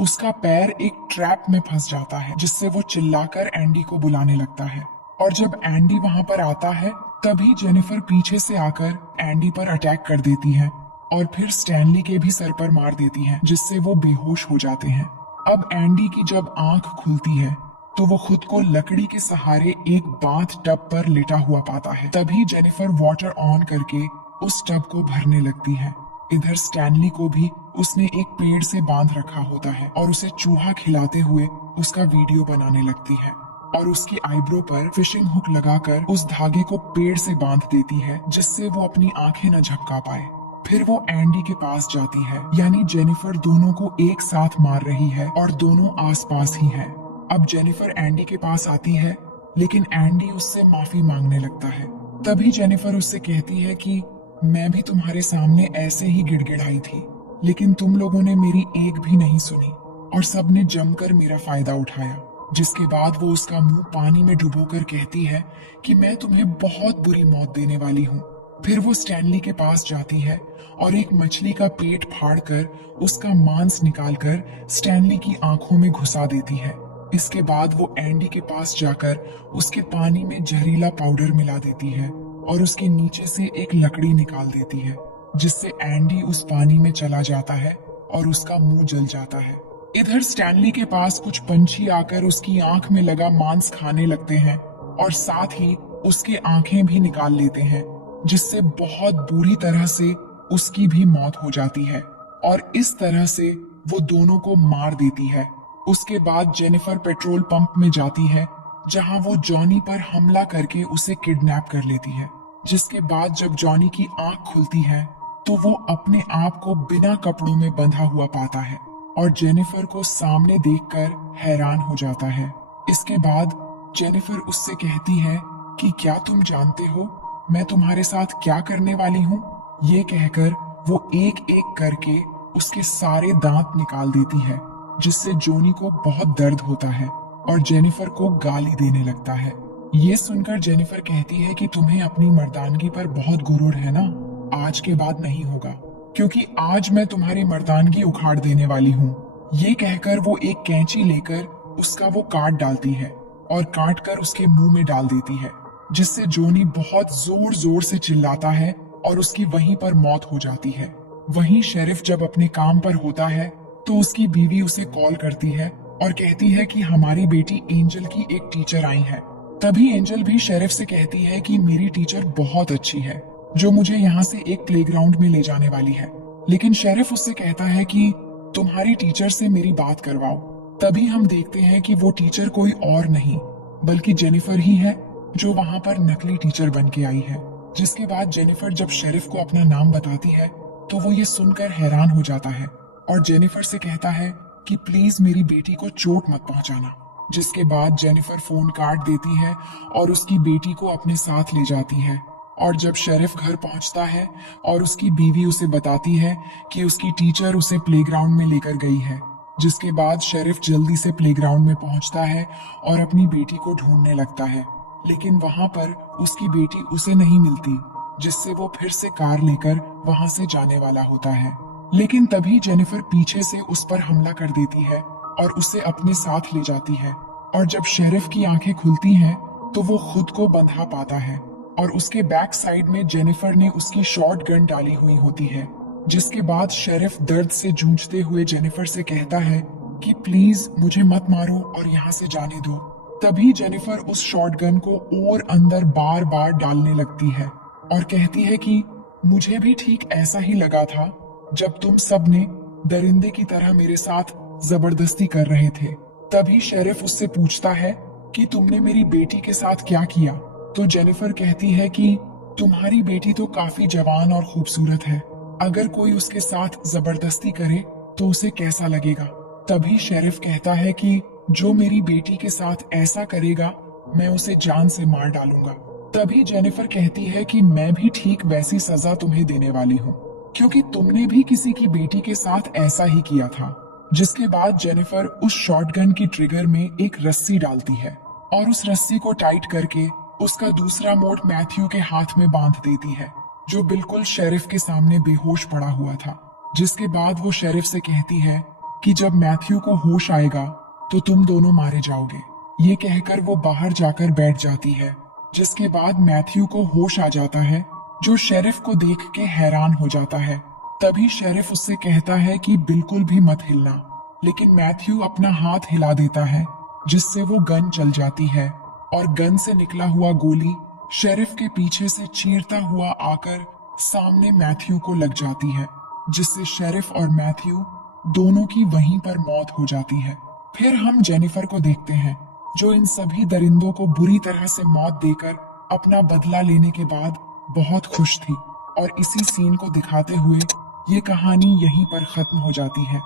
उसका पैर एक ट्रैप में फंस जाता है, जिससे वो चिल्लाकर एंडी को बुलाने लगता है। और जब एंडी वहां पर आता है तभी जेनिफर पीछे से आकर एंडी पर अटैक कर देती है और फिर स्टैनली के भी सर पर मार देती है, जिससे वो बेहोश हो जाते हैं। अब एंडी की जब आंख खुलती है तो वो खुद को लकड़ी के सहारे एक बाथ टब पर लेटा हुआ पाता है। तभी जेनिफर वाटर ऑन करके उस टब को भरने लगती है। इधर स्टैनली को भी उसने एक पेड़ से बांध रखा होता है और उसे चूहा खिलाते हुए उसका वीडियो बनाने लगती है और उसकी आईब्रो पर फिशिंग हुक लगाकर उस धागे को पेड़ से बांध देती है, जिससे वो अपनी आंखें न झपका पाए। फिर वो एंडी के पास जाती है, यानी जेनिफर दोनों को एक साथ मार रही है और दोनों आसपास ही हैं। अब जेनिफर एंडी के पास आती है, लेकिन एंडी उससे माफी मांगने लगता है। तभी जेनिफर उससे कहती है कि मैं भी तुम्हारे सामने ऐसे ही गिड़गिड़ाई थी, लेकिन तुम लोगों ने मेरी एक भी नहीं सुनी और सबने जमकर मेरा फायदा उठाया। जिसके बाद वो उसका मुंह पानी में डुबोकर कहती है कि मैं तुम्हें बहुत बुरी मौत देने वाली हूँ। फिर वो स्टैनली के पास जाती है और एक मछली का पेट फाड़कर उसका मांस निकालकर स्टैनली की आंखों में घुसा देती है। इसके बाद वो एंडी के पास जाकर उसके पानी में जहरीला पाउडर मिला देती है और उसके नीचे से एक लकड़ी निकाल देती है, जिससे एंडी उस पानी में चला जाता है और उसका मुंह जल जाता है। इधर स्टैनली के पास कुछ पंछी आकर उसकी आंख में लगा मांस खाने लगते हैं और साथ ही उसके आंखें भी निकाल लेते हैं, जिससे बहुत बुरी तरह से उसकी भी मौत हो जाती है और इस तरह से वो दोनों को मार देती है। उसके बाद जेनिफर पेट्रोल पंप में जाती है, जहां वो जॉनी पर हमला करके उसे किडनैप कर लेती है। जिसके बाद जब जॉनी की आंख खुलती है तो वो अपने आप को बिना कपड़ों में बंधा हुआ पाता है और जेनिफर को सामने देखकर हैरान हो जाता है। इसके बाद जेनिफर उससे कहती है कि क्या तुम जानते हो मैं तुम्हारे साथ क्या करने वाली हूँ? ये कहकर वो एक एक करके उसके सारे दांत निकाल देती है, जिससे जॉनी को बहुत दर्द होता है और जेनिफर को गाली देने लगता है। ये सुनकर जेनिफर कहती है कि तुम्हें अपनी मर्दानगी पर बहुत गुरूर है ना, आज के बाद नहीं होगा, क्योंकि आज मैं तुम्हारी मर्दानगी उखाड़ देने वाली हूँ। ये कहकर वो एक कैंची लेकर उसका वो काट डालती है और काट कर उसके मुंह में डाल देती है, जिससे जॉनी बहुत जोर जोर से चिल्लाता है और उसकी वहीं पर मौत हो जाती है। वहीं शेरिफ जब अपने काम पर होता है तो उसकी बीवी उसे कॉल करती है और कहती है कि हमारी बेटी एंजल की एक टीचर आई है। तभी एंजल भी शेरिफ से कहती है कि मेरी टीचर बहुत अच्छी है, जो मुझे यहाँ से एक प्लेग्राउंड में ले जाने वाली है। लेकिन शेरिफ उससे कहता है कि तुम्हारी टीचर से मेरी बात करवाओ। तभी हम देखते हैं कि वो टीचर कोई और नहीं बल्कि जेनिफर ही है, जो वहाँ पर नकली टीचर बन के आई है। जिसके बाद जेनिफर जब शेरिफ को अपना नाम बताती है तो वो ये सुनकर हैरान हो जाता है और जेनिफर से कहता है कि प्लीज मेरी बेटी को चोट मत पहुंचाना। जिसके बाद जेनिफर फोन काट देती है और उसकी बेटी को अपने साथ ले जाती है। और जब शेरिफ घर पहुंचता है और उसकी बीवी उसे बताती है कि उसकी टीचर उसे प्लेग्राउंड में लेकर गई है, जिसके बाद शेरिफ जल्दी से प्लेग्राउंड में पहुंचता है और अपनी बेटी को ढूंढने लगता है। लेकिन वहां पर उसकी बेटी उसे नहीं मिलती, जिससे वो फिर से कार लेकर वहां से जाने वाला होता है। लेकिन तभी जेनिफर पीछे से उस पर हमला कर देती है और उसे अपने साथ ले जाती है। और जब शेरिफ की आंखें खुलती हैं तो वो खुद को बंधा पाता है और उसके बैक साइड में जेनिफर ने उसकी शॉर्ट गन डाली हुई होती है। जिसके बाद शेरिफ दर्द से जूझते हुए जेनिफर से कहता है कि प्लीज मुझे मत मारो और यहाँ से जाने दो। तभी जेनिफर उस शॉर्ट गन को और अंदर बार बार डालने लगती है और कहती है कि मुझे भी ठीक ऐसा ही लगा था जब तुम सब ने दरिंदे की तरह मेरे साथ जबरदस्ती कर रहे थे। तभी शेरिफ उससे पूछता है कि तुमने मेरी बेटी के साथ क्या किया? तो जेनिफर कहती है कि तुम्हारी बेटी तो काफी जवान और खूबसूरत है, अगर कोई उसके साथ जबरदस्ती करे तो उसे कैसा लगेगा? तभी शेरिफ कहता है कि जो मेरी बेटी के साथ ऐसा करेगा मैं उसे जान से मार डालूंगा। तभी जेनिफर कहती है कि मैं भी ठीक वैसी सजा तुम्हें देने वाली हूँ, क्योंकि तुमने भी किसी की बेटी के साथ ऐसा ही किया था। जिसके बाद जेनिफर उस शॉटगन की ट्रिगर में एक रस्सी डालती है और उस रस्सी को टाइट करके उसका दूसरा मोड़ मैथ्यू के हाथ में बांध देती है, जो बिल्कुल शेरिफ के सामने बेहोश पड़ा हुआ था। जिसके बाद वो शेरिफ से कहती है कि जब मैथ्यू को होश आएगा तो तुम दोनों मारे जाओगे। ये कहकर वो बाहर जाकर बैठ जाती है, जिसके बाद मैथ्यू को होश आ जाता है, जो शेरिफ को देख के हैरान हो जाता है। तभी शेरिफ उससे कहता है कि बिल्कुल भी मत हिलना, लेकिन मैथ्यू अपना हाथ हिला देता है, जिससे वो गन चल जाती है और गन से निकला हुआ गोली शेरिफ के पीछे से चीरता हुआ आकर सामने मैथ्यू को लग जाती है, जिससे शेरिफ और मैथ्यू दोनों की वहीं पर मौत हो जाती है। फिर हम जेनिफर को देखते हैं, जो इन सभी दरिंदों को बुरी तरह से मौत देकर अपना बदला लेने के बाद बहुत खुश थी। और इसी सीन को दिखाते हुए ये कहानी यहीं पर खत्म हो जाती है।